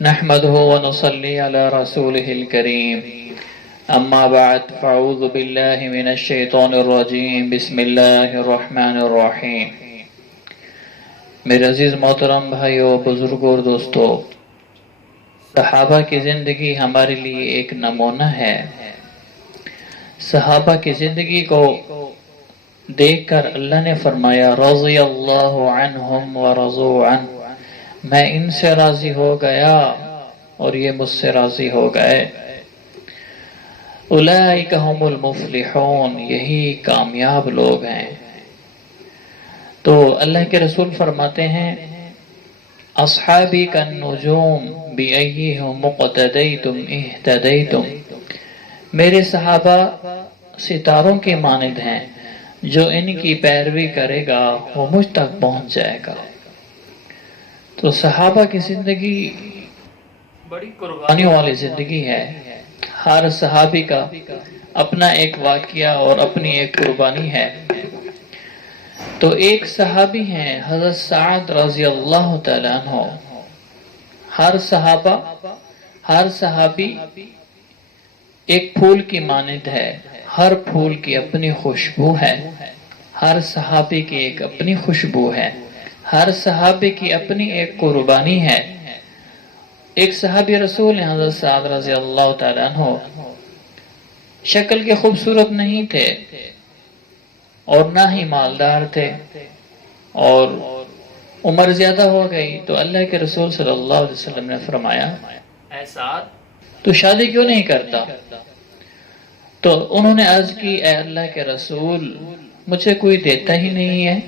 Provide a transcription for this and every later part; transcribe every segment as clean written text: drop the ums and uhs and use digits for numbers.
نحمده ونصلي على رسوله الكريم اما بعد فاعوذ بالله من الشیطان الرجیم بسم اللہ الرحمن الرحیم۔ میرے عزیز محترم بھائیو، بزرگوں اور دوستو، صحابہ کی زندگی ہمارے لیے ایک نمونہ ہے۔ صحابہ کی زندگی کو دیکھ کر اللہ نے فرمایا رضی اللہ عنہم ورضوا عنہ، میں ان سے راضی ہو گیا اور یہ مجھ سے راضی ہو گئے۔ اولئک هم المفلحون، یہی کامیاب لوگ ہیں۔ تو اللہ کے رسول فرماتے ہیں اصحابی کالنجوم بأیہم مقتدیتم اہتدیتم، میرے صحابہ ستاروں کے مانند ہیں، جو ان کی پیروی کرے گا وہ مجھ تک پہنچ جائے گا۔ تو صحابہ کی زندگی بڑی قربانیوں والی زندگی ہے۔ ہر صحابی کا اپنا ایک واقعہ اور اپنی ایک قربانی ہے۔ تو ایک صحابی ہیں حضرت سعد رضی اللہ تعالیٰ عنہ۔ ہر صحابی ایک پھول کی مانند ہے، ہر پھول کی اپنی خوشبو ہے، ہر صحابی کی ایک اپنی خوشبو ہے، ہر صحابی کی اپنی ایک قربانی ہے۔ ایک صحابی رسول ہیں حضرت سعد رضی اللہ تعالیٰ عنہ، شکل کے خوبصورت نہیں تھے اور نہ ہی مالدار تھے، اور عمر زیادہ ہو گئی تو اللہ کے رسول صلی اللہ علیہ وسلم نے فرمایا اے سعد تو شادی کیوں نہیں کرتا؟ تو انہوں نے عرض کی اے اللہ کے رسول، مجھے کوئی دیتا ہی نہیں ہے،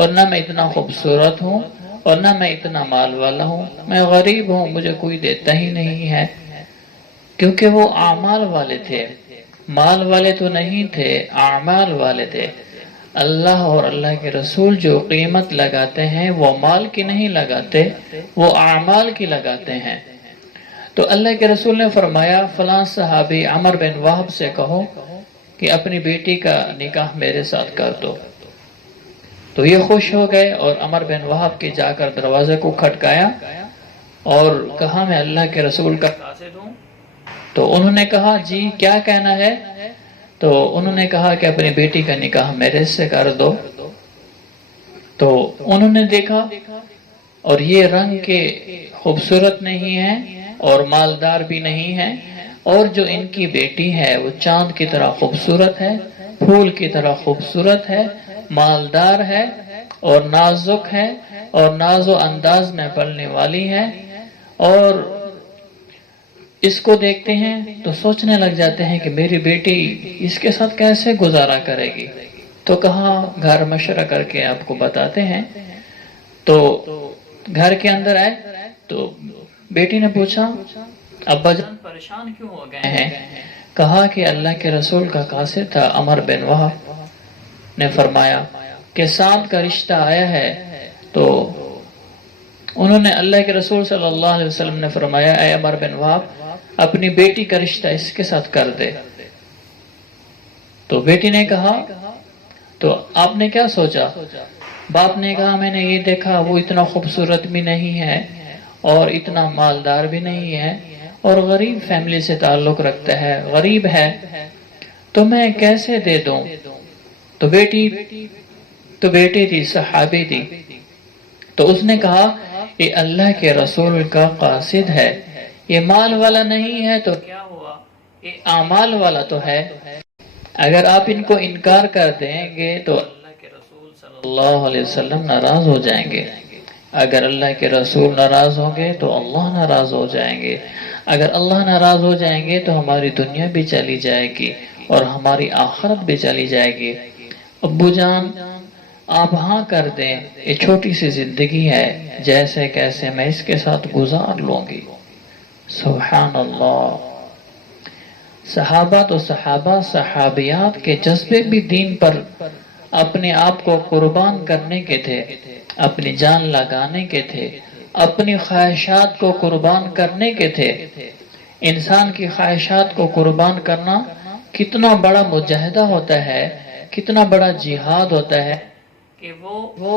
اور نہ میں اتنا خوبصورت ہوں اور نہ میں اتنا مال والا ہوں، میں غریب ہوں، مجھے کوئی دیتا ہی نہیں ہے۔ کیونکہ وہ اعمال والے تھے، مال والے تو نہیں تھے، اعمال والے تھے۔ اللہ اور اللہ کے رسول جو قیمت لگاتے ہیں وہ مال کی نہیں لگاتے، وہ اعمال کی لگاتے ہیں۔ تو اللہ کے رسول نے فرمایا فلاں صحابی عمر بن وہب سے کہو کہ اپنی بیٹی کا نکاح میرے ساتھ کر دو۔ تو یہ خوش ہو گئے اور عمر بن وہب کے جا کر دروازے کو کھٹکایا اور کہا میں اللہ کے رسول کا قاصد ہوں۔ تو انہوں نے کہا جی کیا کہنا ہے؟ تو انہوں نے کہا کہ اپنی بیٹی کا نکاح میرے سے کر دو۔ تو انہوں نے دیکھا اور یہ رنگ کے خوبصورت نہیں ہے اور مالدار بھی نہیں ہے، اور جو ان کی بیٹی ہے وہ چاند کی طرح خوبصورت ہے، پھول کی طرح خوبصورت ہے، مالدار ہے اور نازک ہے اور ناز و انداز میں پلنے والی ہے، اور اس کو دیکھتے ہیں تو سوچنے لگ جاتے ہیں کہ میری بیٹی اس کے ساتھ کیسے گزارا کرے گی۔ تو کہا گھر مشورہ کر کے آپ کو بتاتے ہیں۔ تو گھر کے اندر آئے تو بیٹی نے پوچھا ابا جان پریشان کیوں ہو گئے ہیں؟ کہا کہ اللہ کے رسول کا قاصد تھا عمر بن وہب نے فرمایا کہ سعد کا رشتہ آیا ہے۔ تو انہوں نے اللہ کے رسول صلی اللہ علیہ وسلم نے فرمایا اے عمر بن وہب اپنی بیٹی کا رشتہ اس کے ساتھ کر دے۔ تو بیٹی نے کہا تو آپ نے کیا سوچا؟ باپ نے کہا میں نے یہ دیکھا وہ اتنا خوبصورت بھی نہیں ہے اور اتنا مالدار بھی نہیں ہے اور غریب فیملی سے تعلق رکھتا ہے، غریب ہے، تو میں کیسے دے دوں؟ تو بیٹی تھی، صحابی تھی، تو اس نے کہا یہ اللہ کے رسول کا قاصد ہے، یہ مال والا نہیں ہے تو کیا ہوا، یہ اعمال والا تو ہے۔ اگر آپ ان کو انکار کر دیں گے تو اللہ کے رسول صلی اللہ علیہ وسلم ناراض ہو جائیں گے، اگر اللہ کے رسول ناراض ہوں گے تو اللہ ناراض ہو جائیں گے، اگر اللہ ناراض ہو جائیں گے تو ہماری دنیا بھی چلی جائے گی اور ہماری آخرت بھی چلی جائے گی۔ ابو جان آپ ہاں کر دیں، یہ چھوٹی سی زندگی ہے، جیسے کیسے میں اس کے ساتھ گزار لوں گی۔ سبحان اللہ۔ صحابہ تو صحابیات کے جذبے بھی دین پر اپنے آپ کو قربان کرنے کے تھے، اپنی جان لگانے کے تھے، اپنی خواہشات کو قربان کرنے کے تھے۔ انسان کی خواہشات کو قربان کرنا کتنا بڑا مجاہدہ ہوتا ہے، کتنا بڑا جہاد ہوتا ہے کہ وہ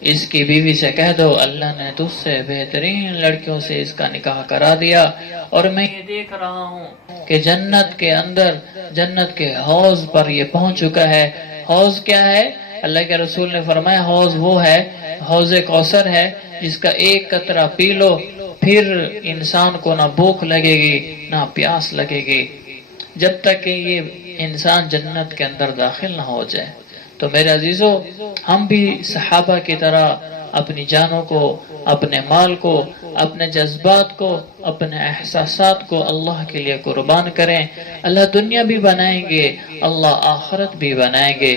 اس کی بیوی سے کہہ دو اللہ نے تجھ سے بہترین لڑکیوں سے اس کا نکاح کرا دیا، اور میں یہ دیکھ رہا ہوں کہ جنت کے اندر جنت کے حوض پر یہ پہنچ چکا ہے۔ حوض کیا ہے؟ اللہ کے رسول نے فرمایا حوض وہ ہے، حوض کوثر ہے جس کا ایک قطرہ پی لو پھر انسان کو نہ بھوک لگے گی نہ پیاس لگے گی، جب تک کہ یہ انسان جنت کے اندر داخل نہ ہو جائے۔ تو میرے عزیزو، ہم بھی صحابہ کی طرح اپنی جانوں کو، اپنے مال کو، اپنے جذبات کو، اپنے احساسات کو اللہ کے لیے قربان کریں۔ اللہ دنیا بھی بنائیں گے، اللہ آخرت بھی بنائیں گے۔